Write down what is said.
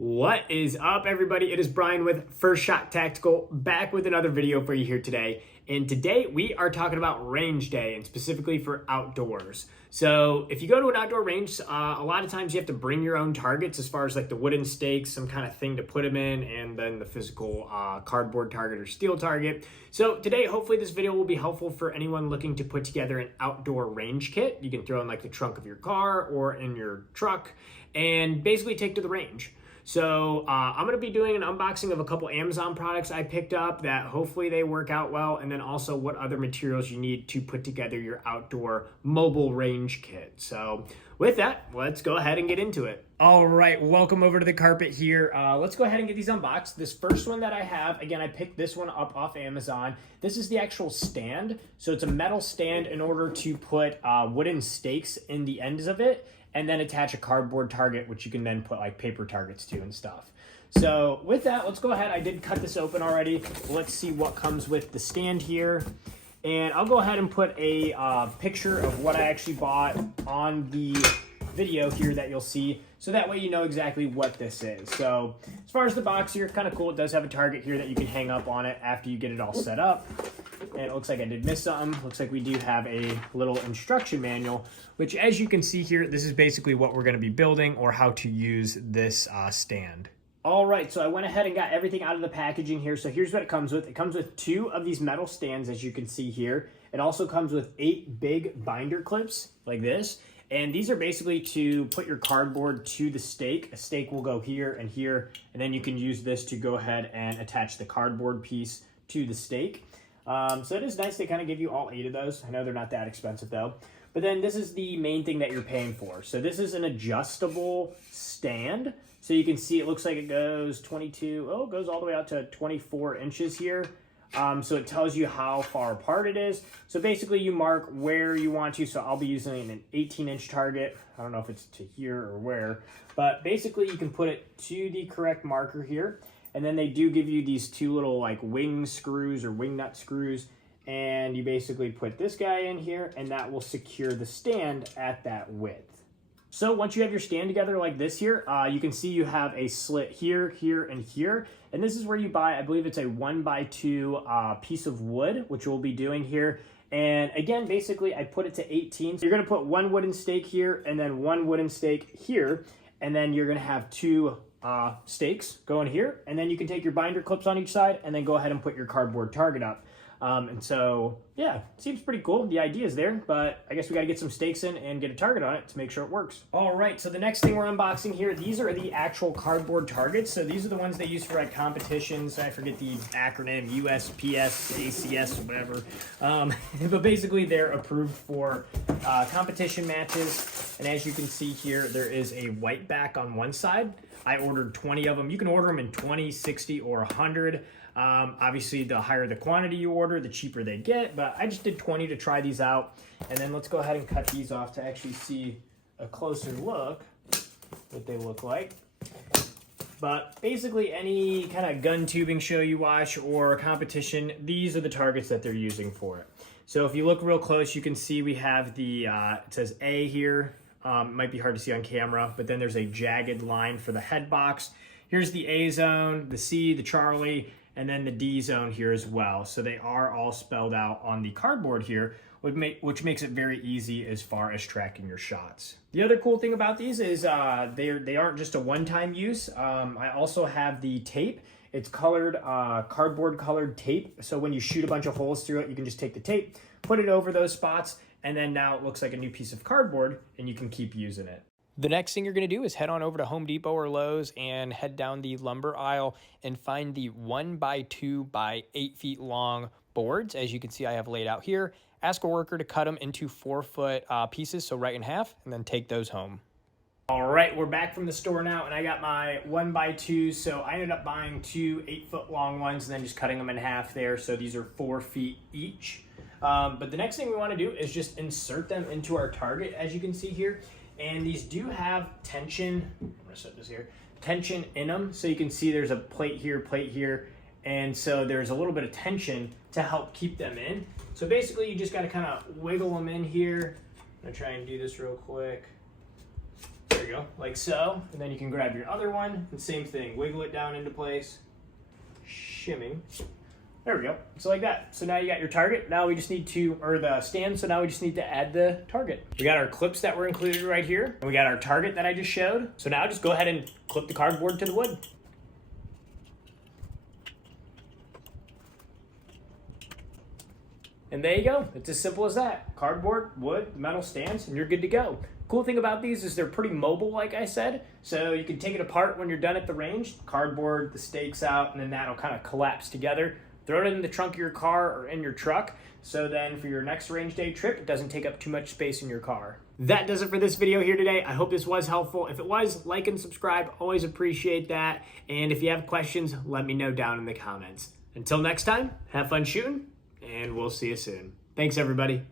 What is up, everybody? It is Brian with First Shot Tactical, back with another video for you here today. And today we are talking about range day, and specifically for outdoors. So if you go to an outdoor range, a lot of times you have to bring your own targets as far as like the wooden stakes, some kind of thing to put them in, and then the physical cardboard target or steel target. So today, hopefully this video will be helpful for anyone looking to put together an outdoor range kit. You can throw in like the trunk of your car or in your truck and basically take to the range. So I'm going to be doing an unboxing of a couple Amazon products I picked up that hopefully they work out well, and then also what other materials you need to put together your outdoor mobile range kit. So with that, let's go ahead and get into it. All right, welcome over to the carpet here. Let's go ahead and get these unboxed. This first one that I have, again, I picked this one up off Amazon. This is the actual stand. So it's a metal stand in order to put wooden stakes in the ends of it, and then attach a cardboard target, which you can then put like paper targets to and stuff. So with that, let's go ahead. I did cut this open already. Let's see what comes with the stand here. And I'll go ahead and put a picture of what I actually bought on the video here that you'll see, so that way you know exactly what this is. So as far as the box here, kind of cool. It does have a target here that you can hang up on it after you get it all set up. And it looks like I did miss something. Looks like we do have a little instruction manual, which, as you can see here, this is basically what we're going to be building, or how to use this stand. All right, so I went ahead and got everything out of the packaging here. So here's what it comes with. It comes with 2 of these metal stands, as you can see here. It also comes with 8 big binder clips like this. And these are basically to put your cardboard to the stake. A stake will go here and here, and then you can use this to go ahead and attach the cardboard piece to the stake. So it is nice to kind of give you all 8 of those. I know they're not that expensive though. But then this is the main thing that you're paying for. So this is an adjustable stand. So you can see it looks like it goes 22, it goes all the way out to 24 inches here. So it tells you how far apart it is. So basically you mark where you want to. So I'll be using an 18-inch target. I don't know if it's to here or where, but basically you can put it to the correct marker here. And then they do give you these 2 little like wing screws or wing nut screws. And you basically put this guy in here, and that will secure the stand at that width. So once you have your stand together like this here, you can see you have a slit here, here, and here. And this is where you buy, I believe it's a 1x2 piece of wood, which we'll be doing here. And again, basically I put it to 18. So you're gonna put 1 wooden stake here, and then 1 wooden stake here. And then you're gonna have 2 stakes going here, and then you can take your binder clips on each side and then go ahead and put your cardboard target up. And so, yeah, seems pretty cool. The idea is there, but I guess we got to get some stakes in and get a target on it to make sure it works. All right, so the next thing we're unboxing here, these are the actual cardboard targets. So these are the ones they use for like competitions. I forget the acronym, USPS, ACS, whatever. But basically they're approved for competition matches. And as you can see here, there is a white back on one side. I ordered 20 of them. You can order them in 20, 60, or 100. Obviously, the higher the quantity you order, the cheaper they get. But I just did 20 to try these out. And then let's go ahead and cut these off to actually see a closer look what they look like. But basically, any kind of gun tubing show you watch or competition, these are the targets that they're using for it. So if you look real close, you can see we have the, it says A here. It might be hard to see on camera, but then there's a jagged line for the head box. Here's the A zone, the C, the Charlie, and then the D zone here as well. So they are all spelled out on the cardboard here, which makes it very easy as far as tracking your shots. The other cool thing about these is they aren't just a one-time use. I also have the tape. It's colored, cardboard colored tape. So when you shoot a bunch of holes through it, you can just take the tape, put it over those spots, and then now it looks like a new piece of cardboard, and you can keep using it. The next thing you're going to do is head on over to Home Depot or Lowe's and head down the lumber aisle and find the 1x2 by 8 feet long boards. As you can see, I have laid out here. Ask a worker to cut them into 4-foot pieces, so right in half, and then take those home. All right, we're back from the store now, and I got my 1x2s. So I ended up buying 2 8-foot long ones and then just cutting them in half there. So these are 4 feet each. But the next thing we want to do is just insert them into our target, as you can see here. And these do have tension, I'm gonna set this here, tension in them. So you can see there's a plate here. And so there's a little bit of tension to help keep them in. So basically you just gotta kind of wiggle them in here. I'm gonna try and do this real quick. There you we go, like so. And then you can grab your other one, and same thing, wiggle it down into place, shimming. There we go, so like that. So now you got your target, now we just need to, or the stand, so now we just need to add the target. We got our clips that were included right here, and we got our target that I just showed. So now just go ahead and clip the cardboard to the wood. And there you go. It's as simple as that. Cardboard, wood, metal stands, and you're good to go. Cool thing about these is they're pretty mobile, like I said. So you can take it apart when you're done at the range. Cardboard, the stakes out, and then that'll kind of collapse together. Throw it in the trunk of your car or in your truck. So then for your next range day trip, it doesn't take up too much space in your car. That does it for this video here today. I hope this was helpful. If it was, like and subscribe. Always appreciate that. And if you have questions, let me know down in the comments. Until next time, have fun shooting, and we'll see you soon. Thanks, everybody.